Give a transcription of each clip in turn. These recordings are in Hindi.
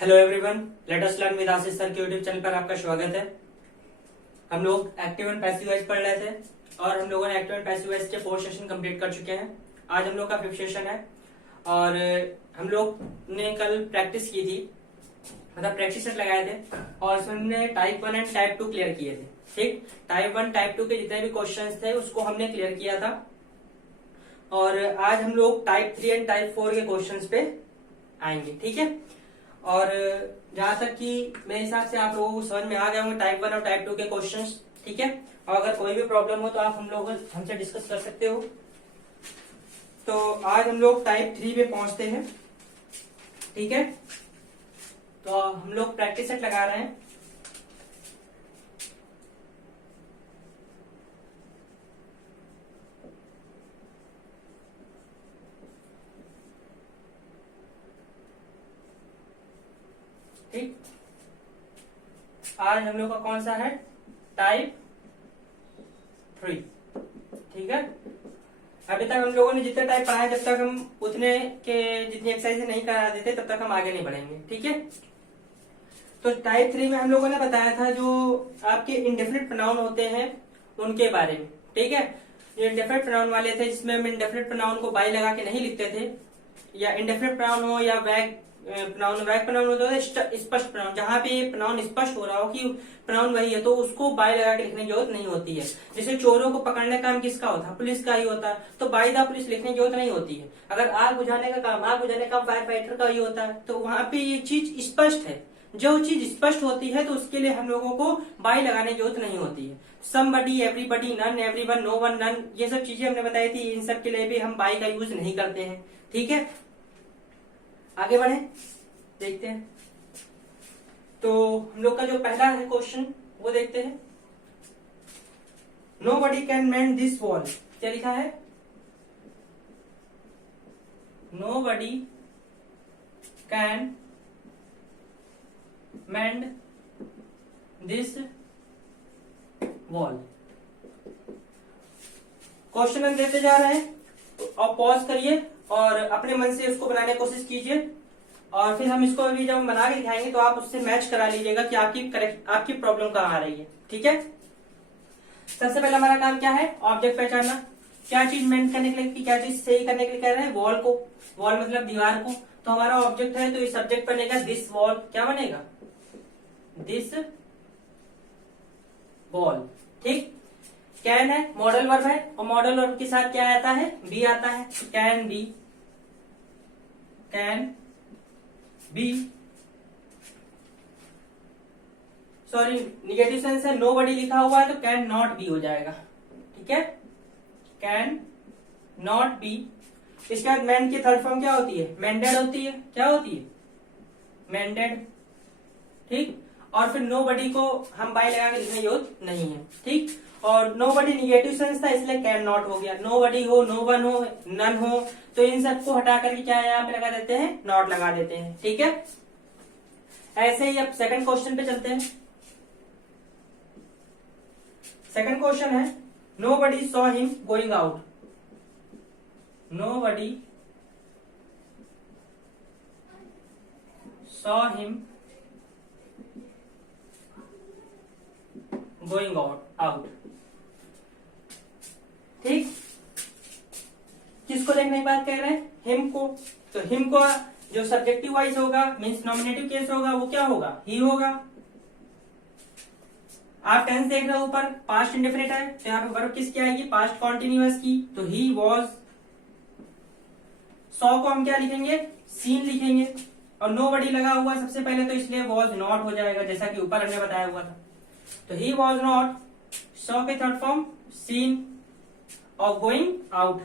Hello everyone, let us learn with Ashish sir के यूट्यूब चैनल पर आपका स्वागत है। हम लोग एक्टिव एंड पैसिव वॉइस पढ़ रहे थे और हम लोगों ने एक्टिव एंड पैसिव वॉइस के 4 सेशन कंप्लीट कर चुके हैं। आज हम लोग का 5th सेशन है और हम लोग ने कल प्रैक्टिस की थी, मतलब प्रैक्टिस सेट लगाए थे और उसमें हमने टाइप 1 एंड टाइप 2 क्लियर किए थे। ठीक, टाइप 1 टाइप 2 के जितने भी क्वेश्चन थे उसको हमने क्लियर किया था और आज हम लोग टाइप 3 एंड टाइप 4 के क्वेश्चन पे आएंगे। ठीक है, और जहां तक कि मेरे हिसाब से आप लोगों को समझ में आ गए होंगे टाइप 1 और टाइप 2 के क्वेश्चंस। ठीक है, और अगर कोई भी प्रॉब्लम हो तो आप हमसे डिस्कस कर सकते हो। तो आज हम लोग टाइप 3 पे पहुंचते हैं। ठीक है, तो हम लोग प्रैक्टिस सेट लगा रहे हैं। ठीक, आज हम लोग का कौन सा है? टाइप 3। ठीक है, अभी तक हम लोगों ने जितने टाइप पढ़ाए जब तक हम उतने के जितनी एक्सरसाइज नहीं करा देते तब तक हम आगे नहीं बढ़ेंगे। ठीक है, तो टाइप 3 में हम लोगों ने बताया था जो आपके इंडेफिनिट प्रोनाउन होते हैं उनके बारे में। ठीक है, जो इंडेफिनिट प्रोनाउन वाले थे जिसमें हम इंडेफिनिट प्रोनाउन को बाई लगा के नहीं लिखते थे, या इंडेफिनिट प्रोनाउन हो या वैग प्रोनाउन। वैग प्रोनाउन होता है स्पष्ट प्रोनाउन, जहां पे प्रोनाउन स्पष्ट हो रहा हो कि प्रोनाउन वही है तो उसको बाई लगा के लिखने की जरूरत नहीं होती है। जैसे चोरों को पकड़ने का काम किसका होता है? पुलिस का ही होता है, तो बाई द पुलिस लिखने की जरूरत नहीं होती है। अगर आग बुझाने का काम फायर फाइटर का ही होता है तो वहां पे ये चीज स्पष्ट है। जो चीज स्पष्ट होती है तो उसके लिए हम लोगों को बाई लगाने की जरूरत नहीं होती है। Somebody, everybody, none, everyone, no one, none, ये सब चीजें हमने बताई थी। इन सब के लिए भी हम बाई का यूज नहीं करते हैं। ठीक है, आगे बढ़े, देखते हैं। तो हम लोग का जो पहला है क्वेश्चन वो देखते हैं। Nobody can mend this wall. क्या लिखा है? Nobody can mend this wall. Question हम देते जा रहे हैं और पॉज करिए और अपने मन से उसको बनाने की कोशिश कीजिए और फिर हम इसको अभी जब हम बना के दिखाएंगे तो आप उससे मैच करा लीजिएगा कि आपकी प्रॉब्लम कहाँ आ रही है। ठीक है, सबसे पहला हमारा काम क्या है? ऑब्जेक्ट पहचानना। क्या चीज मेंट करने के लिए, क्या चीज सही करने के लिए कह रहे हैं? वॉल को। वॉल मतलब दीवार को। तो हमारा ऑब्जेक्ट है तो इस सब्जेक्ट बनेगा दिस वॉल। क्या बनेगा? This wall. ठीक, कैन है, मॉडल वर्ब है और मॉडल वर्ब के साथ क्या आता है? बी आता है। Can be, can be, sorry negative sense है, नो बडी लिखा हुआ है तो कैन नॉट बी हो जाएगा। ठीक है, कैन नॉट बी। इसके बाद मेंड की थर्ड फॉर्म क्या होती है? मेंडेड होती है। क्या होती है? मेंडेड। ठीक, और फिर नो बडी को हम बाई लगा के लिखने की जरूरत नहीं है। ठीक, और नो बडी निगेटिव सेंस था इसलिए कैन नॉट हो गया। नो बडी हो, नो वन हो, नन हो, तो इन सबको हटा करके क्या यहाँ पे लगा देते हैं? नॉट लगा देते हैं। ठीक है, ऐसे ही अब सेकंड क्वेश्चन पे चलते हैं। सेकंड क्वेश्चन है nobody saw him going out. Nobody saw him going out. ठीक, किसको देखने की बात कह रहे हैं? हिम को। तो हिम को जो सब्जेक्टिव वाइज होगा मीन्स नॉमिनेटिव केस होगा वो क्या होगा? ही होगा। आप टेंस देख रहे हो ऊपर, पास्ट इंडेफिनिट है तो यहाँ पे वर्ब किसकी आएगी? पास्ट कॉन्टिन्यूअस की। तो ही वॉज। सॉ को हम क्या लिखेंगे? सीन लिखेंगे और नो बडी लगा हुआ सबसे पहले तो इसलिए वॉज नॉट हो जाएगा जैसा कि ऊपर हमने बताया हुआ था। तो ही वॉज नॉट, सॉ के थर्ड फॉर्म सीन और गोइंग आउट।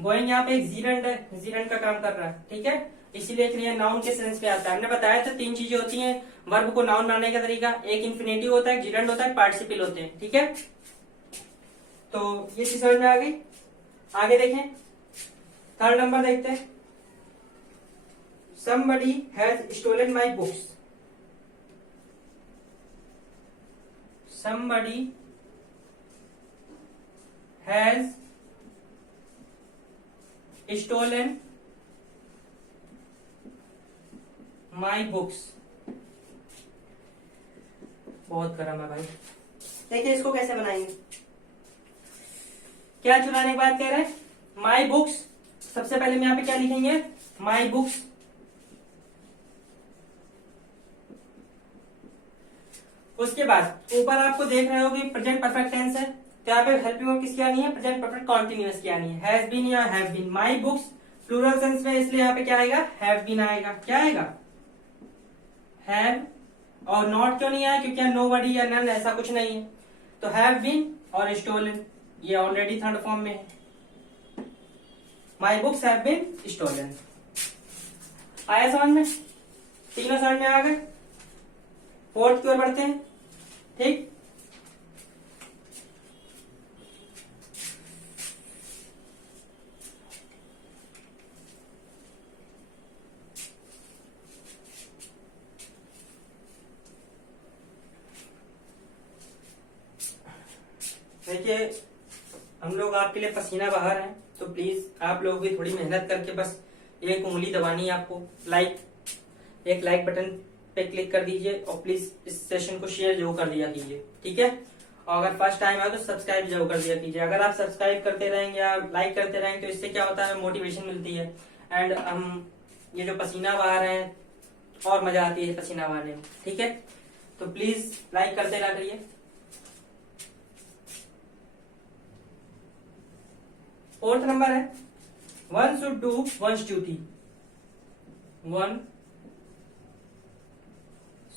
गोइंग यहाँ पे जीरेंट है, जीरेंट का काम कर रहा है। ठीक है, इसीलिए नाउन के सेंस पे आता है। हमने बताया था 3 चीजें होती हैं वर्ब को नाउन बनाने का तरीका। एक इन्फिनेटिव होता है, जीरेंट होता है, पार्टिसिपल होते हैं। ठीक है, तो ये चीज समझ में आ गई। आगे देखें, थर्ड नंबर देखते हैं। somebody has stolen my books। somebody has stolen my books. बहुत गर्म है भाई। देखिए इसको कैसे बनाएंगे। क्या चुराने की बात कह रहे हैं? My books. सबसे पहले हम यहाँ पे क्या लिखेंगे? My books. उसके बाद ऊपर आपको देख रहे हो कि प्रेजेंट परफेक्ट टेंस है, तो यहाँ पे हेल्पिंग वर्ब किसकी आनी है? प्रेजेंट परफेक्ट कॉन्टिन्यूअस की आनी है। हैज बीन या have been. My books plural sense में, इसलिए यहाँ पे क्या आएगा? हैव बीन आएगा। क्या आएगा? हैव। और नॉट क्यों नहीं आया? क्योंकि नोबडी या नन ऐसा कुछ नहीं है। तो हैव बीन और स्टोलन ये ऑलरेडी थर्ड फॉर्म में है। My books have been stolen. आया समझ में? तीनों समझ में आ गए। फोर्थ की ओर बढ़ते हैं। ठीक, देखिए हम लोग आपके लिए पसीना बहा रहे हैं, तो प्लीज आप लोग भी थोड़ी मेहनत करके बस एक उंगली दबानी है आपको। एक लाइक बटन पे क्लिक कर दीजिए और प्लीज इस सेशन को शेयर जरूर कर दिया कीजिए। ठीक है, और अगर फर्स्ट टाइम आए तो सब्सक्राइब जरूर कर दिया कीजिए। अगर आप सब्सक्राइब करते रहेंगे या लाइक करते रहेंगे तो इससे क्या होता है? मोटिवेशन मिलती है एंड हम ये जो पसीना बहा रहे हैं और मजा आती है पसीना बहाने में। ठीक है, तो प्लीज लाइक करते रहा करिए। फोर्थ नंबर है one should do once duty. One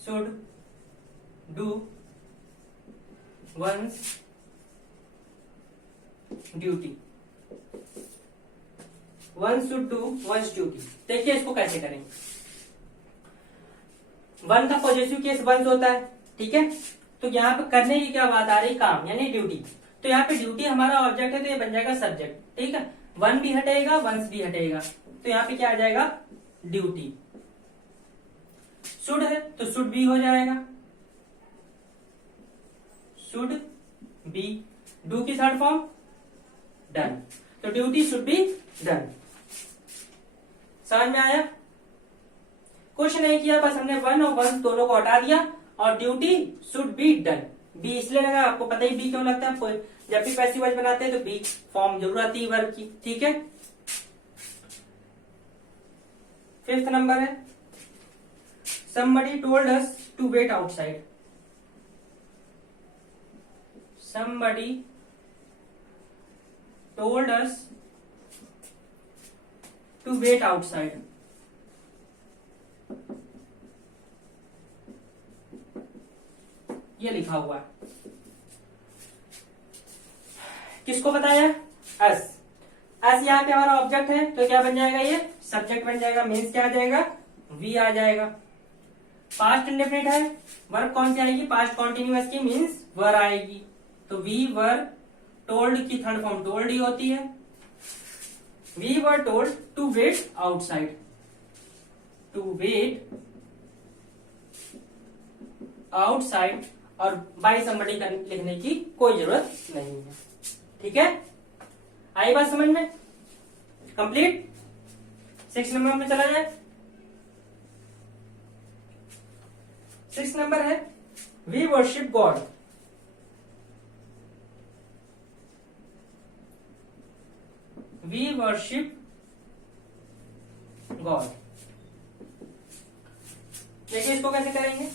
should do once duty. One should do once duty. देखिए इसको कैसे करेंगे। वन का पॉजिटिव केस वंस होता है। ठीक है, तो यहाँ पे करने की क्या बात आ रही? काम यानी ड्यूटी। तो यहाँ पे ड्यूटी हमारा ऑब्जेक्ट है तो ये बन जाएगा सब्जेक्ट। ठीक है, वन भी हटेगा वंस भी हटेगा, तो यहाँ पे क्या आ जाएगा? ड्यूटी। शुड है तो शुड बी हो जाएगा। Should be. डू की थर्ड फॉर्म डन, तो ड्यूटी शुड बी डन। समझ में आया? कुछ नहीं किया, बस हमने वन और वंस दोनों को हटा दिया और duty should be done. Be इसलिए लगा, आपको पता ही बी क्यों लगता है। जब भी पैसिव वॉइस बनाते हैं तो बी फॉर्म जरूर आती है वर्ब की। ठीक है, फिफ्थ नंबर है somebody told us to wait outside। somebody told us to wait outside। ये लिखा हुआ है, किसको बताया? अस। अस यहाँ पे हमारा ऑब्जेक्ट है तो क्या बन जाएगा? ये सब्जेक्ट बन जाएगा। मीन्स क्या आ जाएगा? वी आ जाएगा। पास्ट इंडेफिनिट है, वर्ब कौन सी आएगी? पास्ट कॉन्टिन्यूअस की, मीन्स वर आएगी। तो वी वर टोल्ड की थर्ड फॉर्म टोल्ड ही होती है। We were told to wait outside. To wait outside, और बाय समबडी लिखने की कोई जरूरत नहीं है। ठीक है, आई बात समझ में? कंप्लीट। 6 नंबर में चला जाए। 6 नंबर है we worship God. We worship God. देखिए इसको कैसे करेंगे।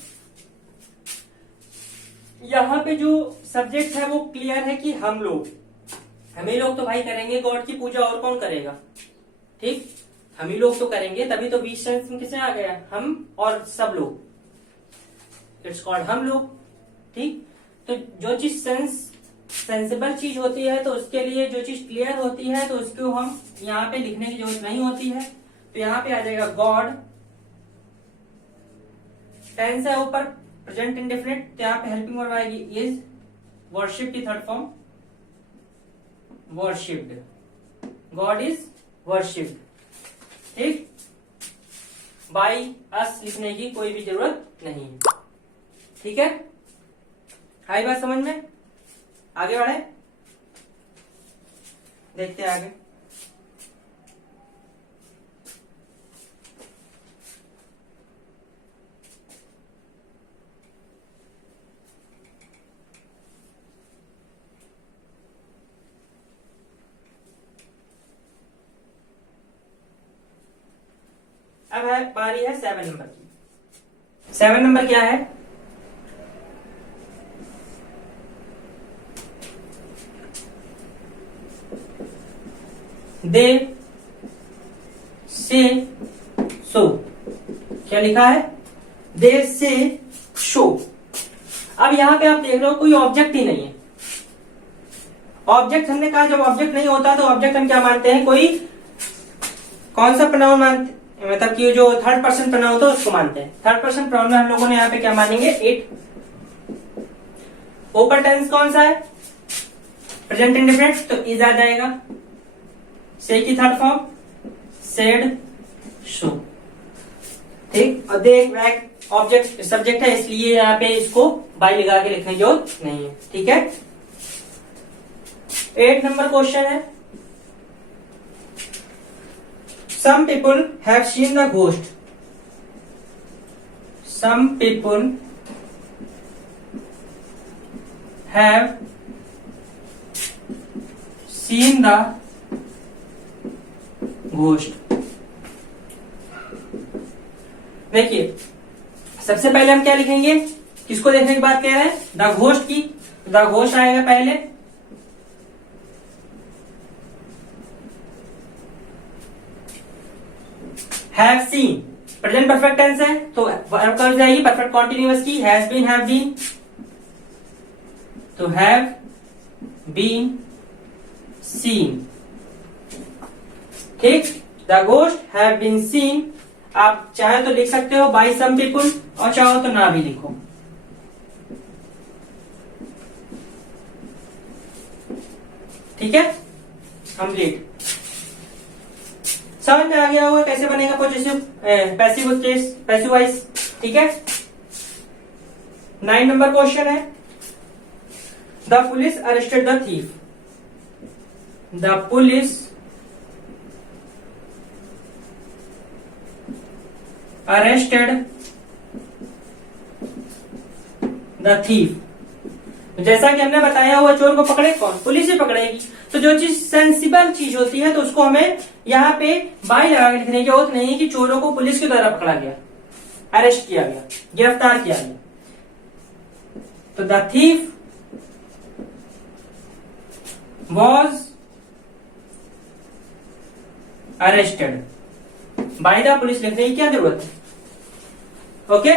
यहां पे जो सब्जेक्ट है वो क्लियर है कि हम लोग तो भाई करेंगे गॉड की पूजा, और कौन करेगा? ठीक, हम ही लोग तो करेंगे, तभी तो बीच सेंस में किसे आ गया? हम और सब लोग। इट्स कॉल्ड हम लोग। ठीक, तो जो चीज सेंसिबल चीज होती है तो उसके लिए जो चीज क्लियर होती है तो उसको हम यहाँ पे लिखने की जरूरत नहीं होती है। तो यहाँ पे आ जाएगा गॉड। टेंस है ऊपर प्रेजेंट इंडेफिनिट, तो यहाँ पे हेल्पिंग वर्ब आएगी इज। वर्शिप की third form worshipped. God is worshipped. ठीक, बाय अस लिखने की कोई भी जरूरत नहीं है। ठीक है, आई बात समझ में? आगे बढ़े, देखते हैं आगे। अब है बारी है 7 नंबर की। 7 नंबर क्या है? दे से सो। क्या लिखा है? दे से शो। अब यहां पे आप देख रहे हो कोई ऑब्जेक्ट ही नहीं है। ऑब्जेक्ट हमने कहा जब ऑब्जेक्ट नहीं होता तो ऑब्जेक्ट हम क्या मानते हैं? कोई कौन सा प्रोनाउन मानते, मतलब कि जो थर्ड पर्सन प्रोनाउन होता है उसको मानते हैं। थर्ड पर्सन प्रोनाउन में हम लोगों ने यहाँ पे क्या मानेंगे? इट। ऊपर टेंस कौन सा है? प्रेजेंट इंडेफिनिट, तो इज आ जाएगा। से की थर्ड फॉर्म सेड, शो। ठीक। और देख बैक ऑब्जेक्ट सब्जेक्ट है इसलिए यहाँ पे इसको बाई लगा के लिखने की जरूरत नहीं है। ठीक है। 8 नंबर क्वेश्चन है, some people have seen the ghost. Some people have seen the ghost. देखिए सबसे पहले हम क्या लिखेंगे? किसको देखने की बात कह रहे हैं? द घोस्ट की। द घोस्ट आएगा पहले। Have seen present perfect tense है तो वर्ब कब जाएगी? परफेक्ट कॉन्टिन्यूअस की। हैज बीन, हैव बीन, तो हैव बीन सीन। ठीक। The ghost have been seen. आप चाहे तो लिख सकते हो बाय सम पीपुल और चाहो तो ना भी लिखो। ठीक है, कंप्लीट। समझ में आ गया होगा कैसे बनेगा positive passive case, passive voice. ठीक है। 9 नंबर क्वेश्चन है, the police arrested the thief. The police arrested the thief. जैसा कि हमने बताया हुआ चोर को पकड़े कौन? पुलिस ही पकड़ेगी। तो जो चीज सेंसिबल चीज होती है तो उसको हमें यहाँ पे बाई लगा के लिखने की जरूरत नहीं है कि चोरों को पुलिस के द्वारा पकड़ा गया, अरेस्ट किया गया, गिरफ्तार किया गया। तो the thief was arrested by the police लिखने की क्या जरूरत है? ओके।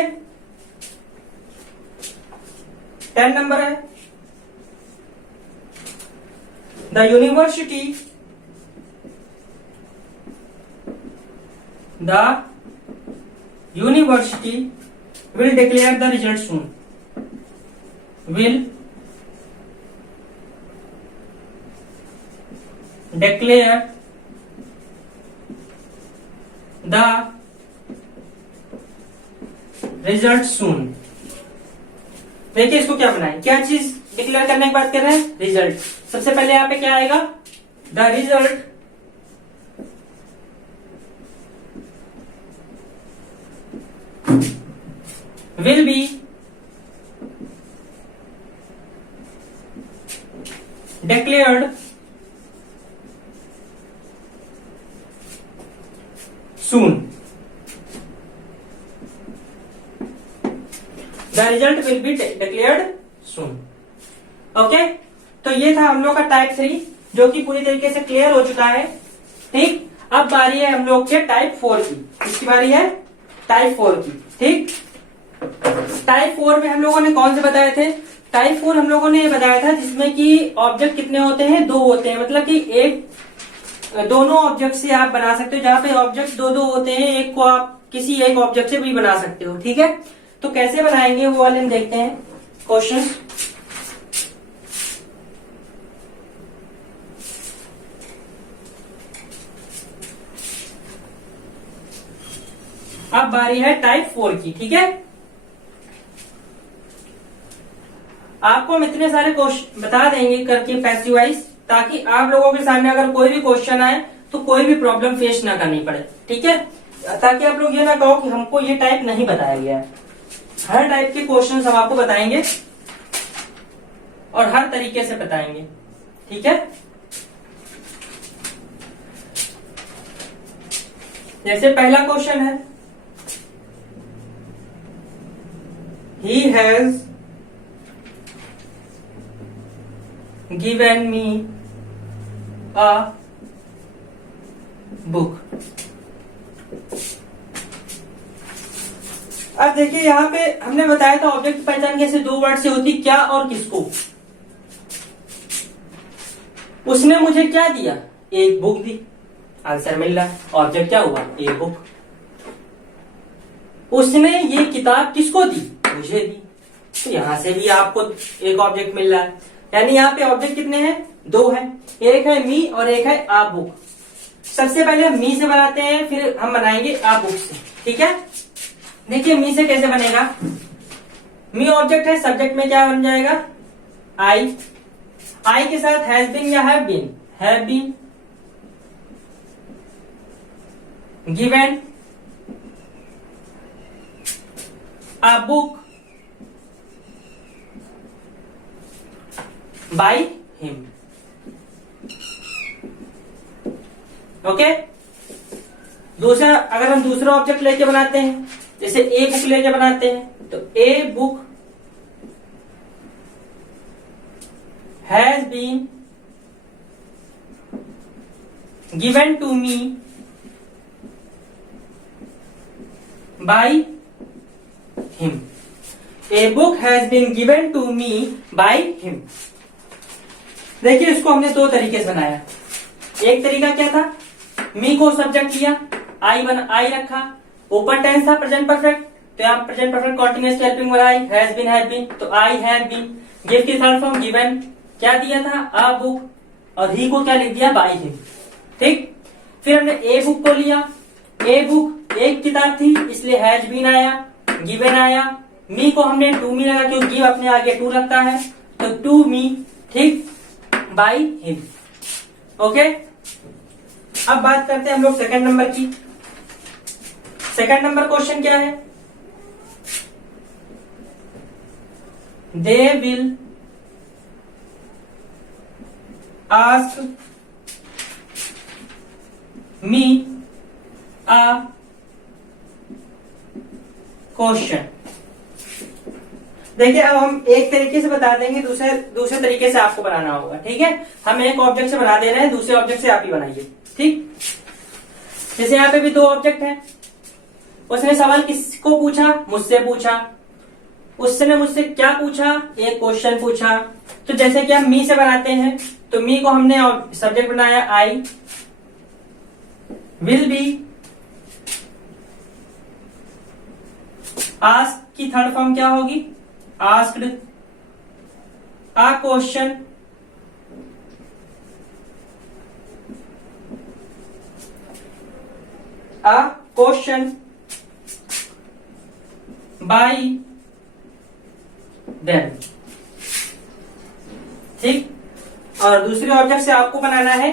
10 नंबर है, the university will declare the result soon. Will declare the result soon. देखिए इसको क्या बनाए, क्या चीज डिक्लेयर करने की बात कर रहे हैं? रिजल्ट। सबसे पहले यहाँ पे क्या आएगा? The result will be declared soon. The result will be declared soon. Okay. तो ये था हम लोग का टाइप 3 जो कि पूरी तरीके से क्लियर हो चुका है। ठीक। अब बारी है हम लोग के टाइप 4 की। इसकी बारी है टाइप 4 की। ठीक। टाइप 4 में हम लोगों ने कौन से बताए थे? टाइप 4 हम लोगों ने ये बताया था जिसमें कि ऑब्जेक्ट कितने होते हैं? 2 होते हैं। मतलब कि एक दोनों ऑब्जेक्ट से आप बना सकते हो। जहां पे ऑब्जेक्ट 2 होते हैं, एक को आप किसी एक ऑब्जेक्ट से भी बना सकते हो। ठीक है। तो कैसे बनाएंगे वो वाले हम देखते हैं क्वेश्चन। अब बारी है टाइप 4 की। ठीक है। आपको हम इतने सारे क्वेश्चन बता देंगे करके पैसिव वॉइस, ताकि आप लोगों के सामने अगर कोई भी क्वेश्चन आए तो कोई भी प्रॉब्लम फेस ना करनी पड़े। ठीक है। ताकि आप लोग ये ना कहो कि हमको ये टाइप नहीं बताया गया है। हर टाइप के क्वेश्चन हम आपको बताएंगे और हर तरीके से बताएंगे। ठीक है। जैसे पहला क्वेश्चन है, he has given me a book। अब देखिए यहाँ पे हमने बताया था ऑब्जेक्ट की पहचान कैसे दो वर्ड से होती, क्या और किसको। उसने मुझे क्या दिया, एक बुक दी, आंसर मिल रहा है, ऑब्जेक्ट क्या हुआ, ए बुक। उसने ये किताब किसको दी, मुझे दी, तो यहां से भी आपको एक ऑब्जेक्ट मिल रहा है। यानी यहाँ पे ऑब्जेक्ट कितने हैं, दो हैं, एक है मी और एक है आ बुक। सबसे पहले हम मी से बनाते हैं, फिर हम बनाएंगे आ बुक से, ठीक है। देखिए मी से कैसे बनेगा, मी ऑब्जेक्ट है, सब्जेक्ट में क्या बन जाएगा, आई। आई के साथ हैज बीन या have been given a book by him। Okay, दूसरा अगर हम दूसरा ऑब्जेक्ट लेके बनाते हैं, जैसे ए बुक लेके बनाते हैं, तो a book has been given to me by him। A book has been given to me by him। देखिए इसको हमने दो तरीके से बनाया। एक तरीका क्या था, मी को सब्जेक्ट लिया, आई रखा, ऊपर टेंस था प्रेजेंट परफेक्ट, तो यहाँ प्रेजेंट परफेक्ट कॉन्टिन्यूअस हेल्पिंग वाला आई, हैज बीन, तो आई हैव बीन। गिव की थर्ड फॉर्म गिवन, क्या दिया था, अ बुक, और ही को क्या लिख दिया, बाय हिम, ठीक। फिर हमने ए बुक को लिया, ए बुक एक किताब थी इसलिए हैज बीन आया, गिवन आया, मी को हमने टू मी लगा क्योंकि गिव अपने आगे टू लगता है, तो टू मी, ठीक, बाय हिम। ओके, अब बात करते हैं हम लोग सेकंड नंबर की। सेकंड नंबर क्वेश्चन क्या है, they will ask me a question. देखिए अब हम एक तरीके से बता देंगे, दूसरे तरीके से आपको बनाना होगा, ठीक है। हम एक ऑब्जेक्ट से बना दे रहे हैं, दूसरे ऑब्जेक्ट से आप ही बनाइए, ठीक। जैसे यहाँ पे भी दो ऑब्जेक्ट हैं, उसने सवाल किसको पूछा, मुझसे पूछा, उसने मुझसे क्या पूछा, एक क्वेश्चन पूछा। तो जैसे कि हम मी से बनाते हैं, तो मी को हमने सब्जेक्ट बनाया आई, विल बी, आस्क की थर्ड फॉर्म क्या होगी, asked, a question, a question by them, ठीक। और दूसरे ऑब्जेक्ट से आपको बनाना है,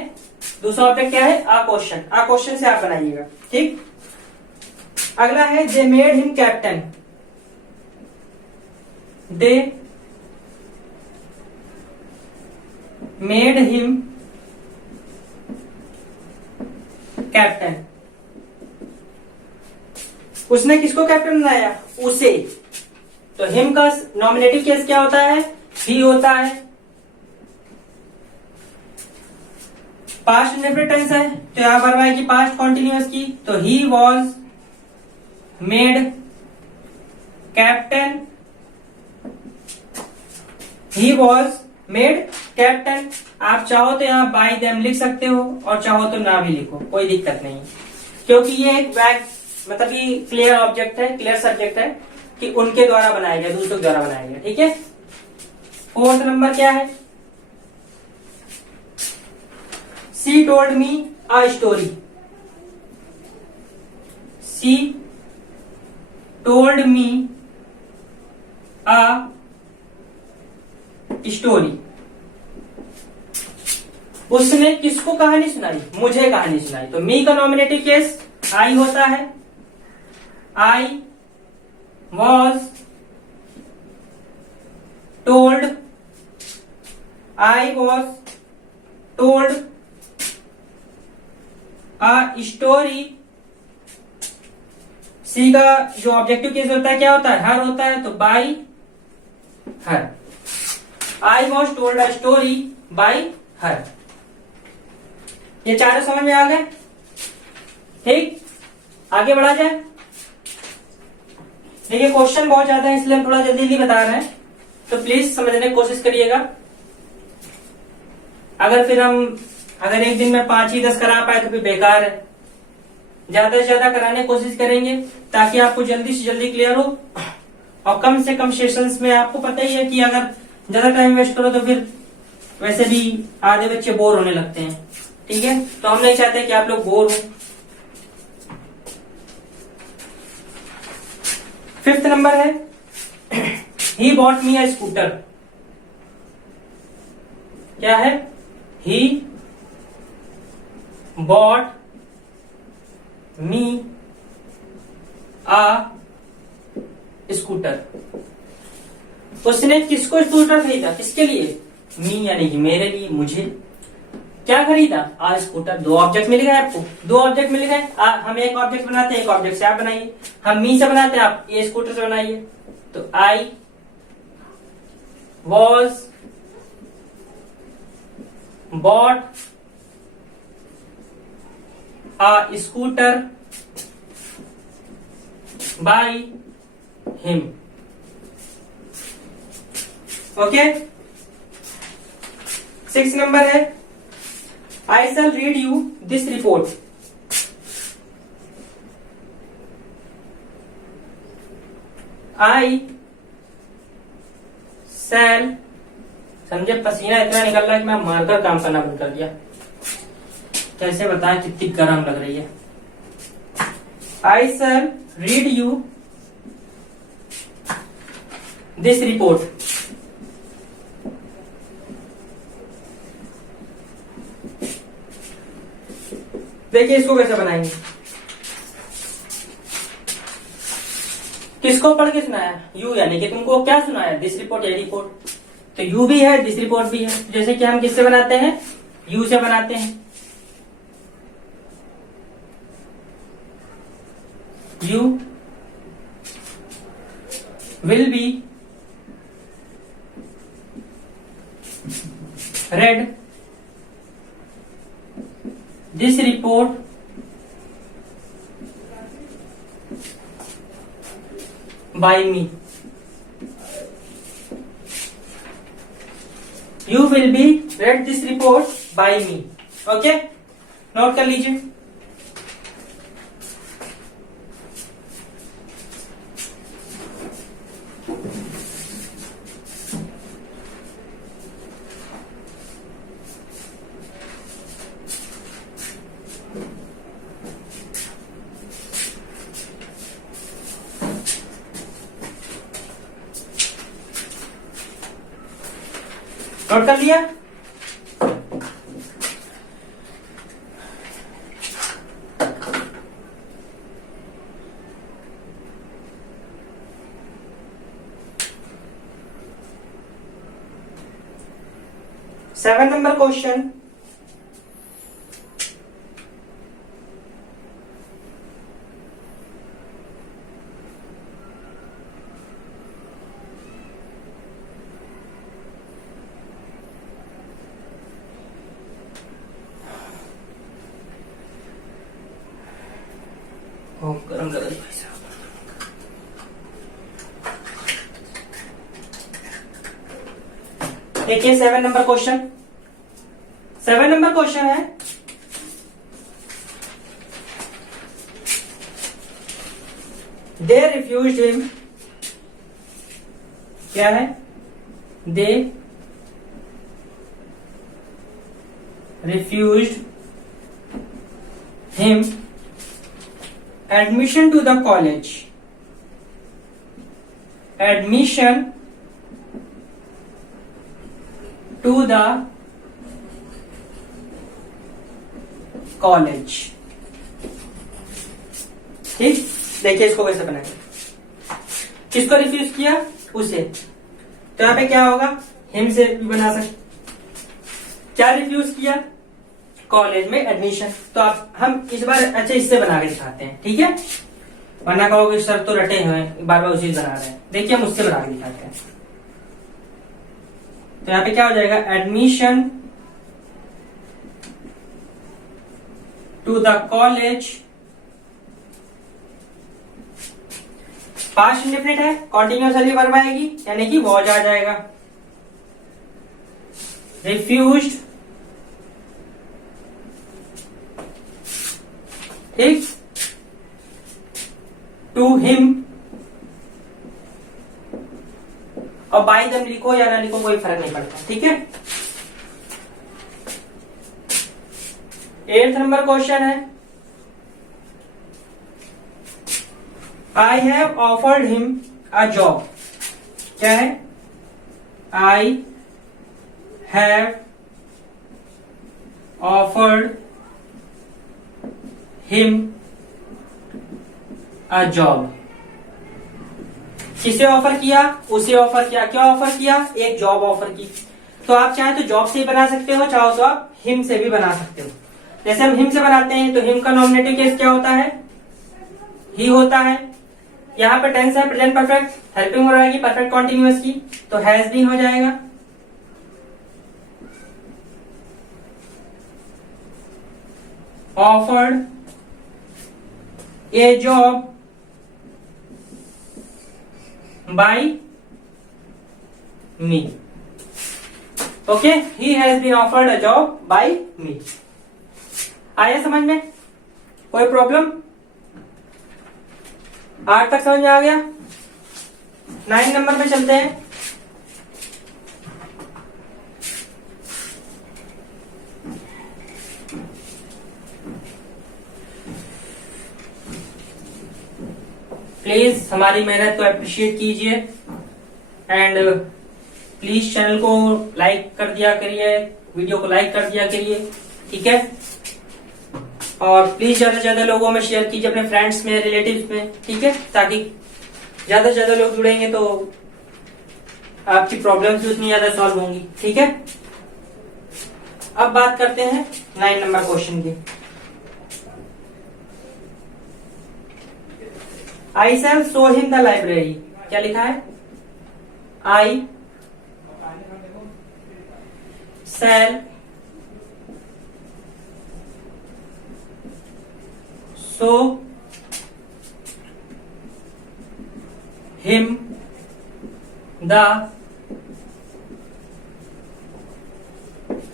दूसरा ऑब्जेक्ट क्या है, अ क्वेश्चन, अ क्वेश्चन से आप बनाइएगा, ठीक। अगला है they made him captain, they made him captain. उसने किसको कैप्टन बनाया, उसे, तो हिम का नॉमिनेटिव केस क्या होता है, ही होता है। पास्ट इंडेफिनिट टेंस है, तो यहां पर आएगी पास्ट कॉन्टिन्यूअस की, तो he was made captain, he was made captain. आप चाहो तो यहाँ बाय देम लिख सकते हो और चाहो तो ना भी लिखो, कोई दिक्कत नहीं, क्योंकि ये एक वैग मतलब कि क्लियर ऑब्जेक्ट है, क्लियर सब्जेक्ट है कि उनके द्वारा बनाया गया, दूसरों के द्वारा बनाया गया, ठीक है। फोर्थ नंबर क्या है, सी told me a story, C told me a story. उसने किसको कहानी सुनाई, मुझे कहानी सुनाई, तो मी का नॉमिनेटिव केस आई होता है, I was told, I was told a story, C का जो ऑब्जेक्टिव केस होता है क्या होता है, हर होता है, तो by her. I was told a story by her. ये चारों समझ में आ गए? ठीक, आगे बढ़ा जाए। देखिए क्वेश्चन बहुत ज्यादा है इसलिए हम थोड़ा जल्दी जल्दी बता रहे हैं, तो प्लीज समझने की कोशिश करिएगा। अगर एक दिन में 5 ही 10 करा पाए तो फिर बेकार है। ज्यादा से ज्यादा कराने की कोशिश करेंगे ताकि आपको जल्दी से जल्दी क्लियर हो, और कम से कम सेशंस में। आपको पता ही है कि अगर ज्यादा टाइम वेस्ट करो तो फिर वैसे भी आधे बच्चे बोर होने लगते हैं। ठीक है, तो हम नहीं चाहते कि आप लोग बोर हो। 5th नंबर है, he bought me a scooter. क्या है? He bought me a scooter. उसने किसको स्कूटर खरीदा? किसके लिए? मी यानी कि मेरे लिए, मुझे। क्या खरीदा? आ स्कूटर। 2 ऑब्जेक्ट मिल गए आपको, 2 ऑब्जेक्ट मिल गए। हम एक ऑब्जेक्ट बनाते हैं, एक ऑब्जेक्ट से आप बनाइए। हम मी से बनाते हैं, आप ये स्कूटर से बनाइए। तो I was bought a scooter by him. Okay. 6th number है, I shall read you this report. I shall, समझे पसीना इतना निकल रहा है कि मैं मारकर काम करना बंद कर दिया। कैसे बताएं कितनी गर्म लग रही है। आई शैल रीड यू दिस रिपोर्ट। देखिए इसको कैसे बनाएंगे। किसको पढ़ के सुनाया? यू, यानी कि तुमको क्या सुनाया? दिस रिपोर्ट, ये रिपोर्ट। तो यू भी है, दिस रिपोर्ट भी है। जैसे कि हम किससे बनाते हैं? यू से बनाते हैं। You will be read this report by me. You will be read this report by me. Okay? Note कर लीजिए। नोट कर लिया? सेवन नंबर क्वेश्चन, गरम लग रही है। देखिए 7 नंबर क्वेश्चन। 7 नंबर क्वेश्चन है, दे रिफ्यूज्ड हिम। क्या है? They refused him admission to the college. Admission to the college. ठीक, देखिए इसको कैसे बनाएंगे। किसको रिफ्यूज किया? उसे। तो यहाँ पे क्या होगा? हिम से भी बना सकते। क्या रिफ्यूज किया? कॉलेज में एडमिशन। तो हम इस बार अच्छा इससे बना के दिखाते हैं। ठीक है, वरना कहोगे सर तो रटे हुए हैं, बार बार उसी बना रहे हैं। देखिए हम उससे बना के दिखाते हैं। तो यहाँ पे क्या हो जाएगा, admission to the college, past indefinite है, कॉन्टिन्यूअसली वर्ब आएगी यानी कि वॉज आ जाएगा। रिफ्यूज्ड, ठीक, टू हिम, और बाय देम लिखो या ना लिखो कोई फर्क नहीं पड़ता, ठीक है। 8th नंबर क्वेश्चन है, I have offered him a job. क्या है, I have offered him a job. किसे ऑफर किया, उसे ऑफर किया। क्या ऑफर किया, एक जॉब ऑफर की। तो आप चाहे तो जॉब से ही बना सकते हो, चाहो तो आप हिम से भी बना सकते हो। जैसे हम हिम से बनाते हैं तो हिम का नॉमिनेटिव केस क्या होता है, ही होता है। यहाँ पे टेंस है प्रेजेंट परफेक्ट, हेल्पिंग हो रहेगी परफेक्ट कॉन्टिन्यूअस की, तो हैज बीन हो जाएगा। Offered a job by me. Okay, he has been offered a job by me. आया समझ में, कोई प्रॉब्लम? 8 तक समझ में आ गया। 9 नंबर पे चलते हैं। प्लीज हमारी मेहनत को अप्रिशिएट कीजिए एंड प्लीज चैनल को लाइक कर दिया करिए, वीडियो को लाइक कर दिया करिए, ठीक है। और प्लीज ज्यादा से ज्यादा लोगों में शेयर कीजिए, अपने फ्रेंड्स में, रिलेटिव्स में, ठीक है, ताकि ज्यादा से ज्यादा लोग जुड़ेंगे तो आपकी प्रॉब्लम्स भी उतनी ज्यादा सॉल्व होंगी, ठीक है। अब बात करते हैं 9 नंबर क्वेश्चन की। आई शैल शो हिम द लाइब्रेरी। क्या लिखा है, आई शैल शो हिम द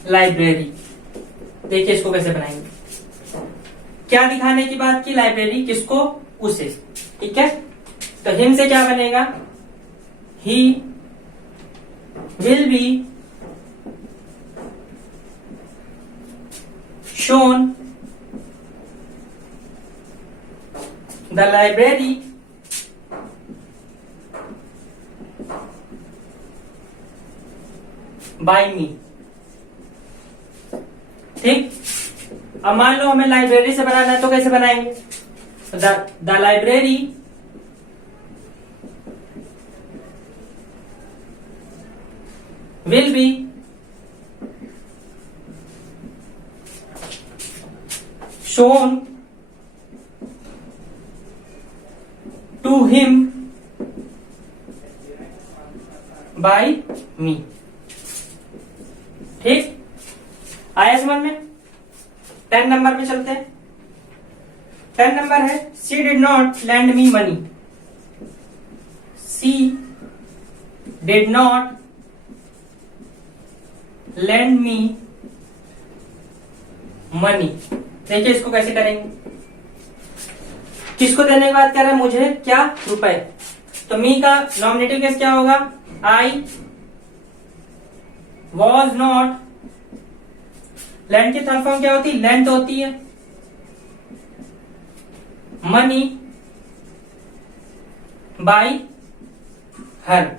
लाइब्रेरी। देखिए इसको कैसे बनाएंगे। क्या दिखाने की बात की, लाइब्रेरी किसको, उसे, ठीक है। तो हिम से क्या बनेगा, he will be shown the library by me, ठीक। अब मान लो हमें लाइब्रेरी से बनाना है तो कैसे बनाएंगे, the library will be shown to him by me, ठीक। आया समझ में। 10 नंबर पे चलते हैं। 10 नंबर है, she did not lend me money। she did not lend me money। देखिए इसको कैसे करेंगे, किसको देने की बात कर रहे हैं, मुझे, क्या, रुपए। तो मी का नॉमिनेटिव केस क्या होगा, आई वॉज नॉट। लैंड की थर्ड फॉर्म क्या होती है, लेंट होती है। मनी बाय हर।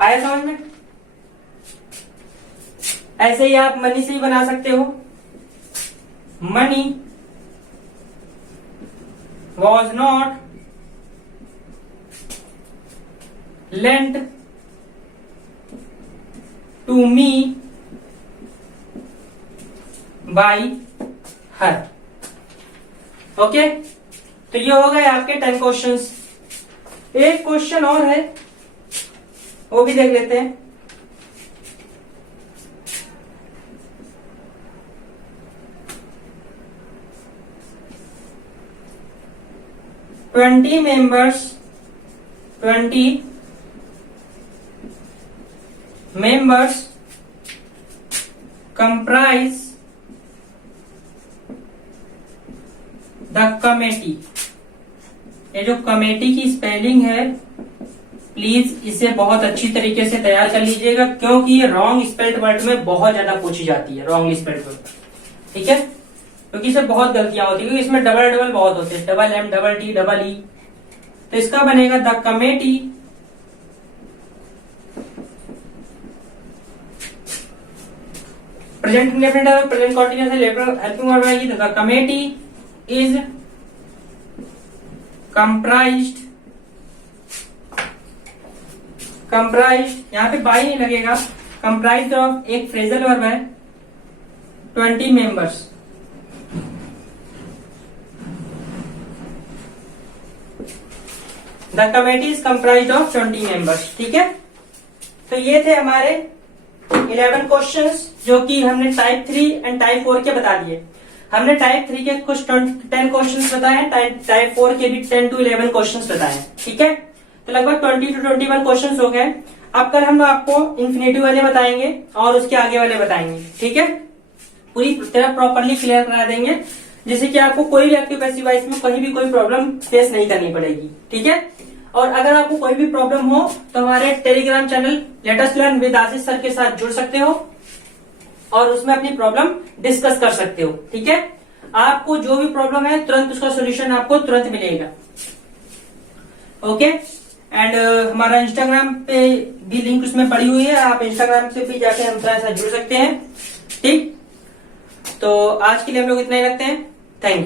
आया समझ में। ऐसे ही आप मनी से ही बना सकते हो, money was not lent to me by her. Okay, तो ये हो गए आपके 10 क्वेश्चंस। एक क्वेश्चन और है, वो भी देख लेते हैं। Twenty members comprise the committee. ये जो कमेटी की स्पेलिंग है, प्लीज इसे बहुत अच्छी तरीके से तैयार कर लीजिएगा, क्योंकि ये रॉन्ग स्पेल्ड वर्ड में बहुत ज्यादा पूछी जाती है, रॉन्ग स्पेल्ड वर्ड। ठीक है, क्योंकि इससे बहुत गलतियां होती है, क्योंकि इसमें डबल डबल बहुत होते हैं, double M, double T, double E. तो इसका बनेगा the committee present indefinite, present continuous helping verb आएगी। द कमेटी इज कंप्राइज्ड, यहाँ पे बाई नहीं लगेगा, कंप्राइज्ड ऑफ, एक फ्रेजल वर्ब है, 20 members. The committee is comprised of 20 members. ठीक है, तो ये थे हमारे 11 क्वेश्चंस, जो कि हमने टाइप 3 एंड टाइप 4 के बता दिए। हमने टाइप 3 के कुछ 10 क्वेश्चंस बताए, टाइप 4 के भी 10 to 11 क्वेश्चंस बताए। ठीक है, तो लगभग 20 to 21 क्वेश्चंस हो गए। अब कल हम आपको इन्फिनेटिव वाले बताएंगे और उसके आगे वाले बताएंगे। ठीक है, पूरी तरह प्रॉपरली क्लियर करा देंगे, जिससे कि आपको कोई भी एक्टिव पैसिव वॉइस में कहीं भी कोई प्रॉब्लम फेस नहीं करनी पड़ेगी। ठीक है, और अगर आपको कोई भी प्रॉब्लम हो तो हमारे Telegram channel let us learn with Ashish sir के साथ जुड़ सकते हो और उसमें अपनी प्रॉब्लम डिस्कस कर सकते हो। ठीक है, आपको जो भी प्रॉब्लम है तुरंत उसका सोल्यूशन आपको तुरंत मिलेगा। ओके, एंड हमारा इंस्टाग्राम पे भी लिंक उसमें पड़ी हुई है, आप इंस्टाग्राम से भी जाके हमारे साथ जुड़ सकते हैं। ठीक, तो आज के लिए हम लोग इतना ही रखते हैं। Thank you.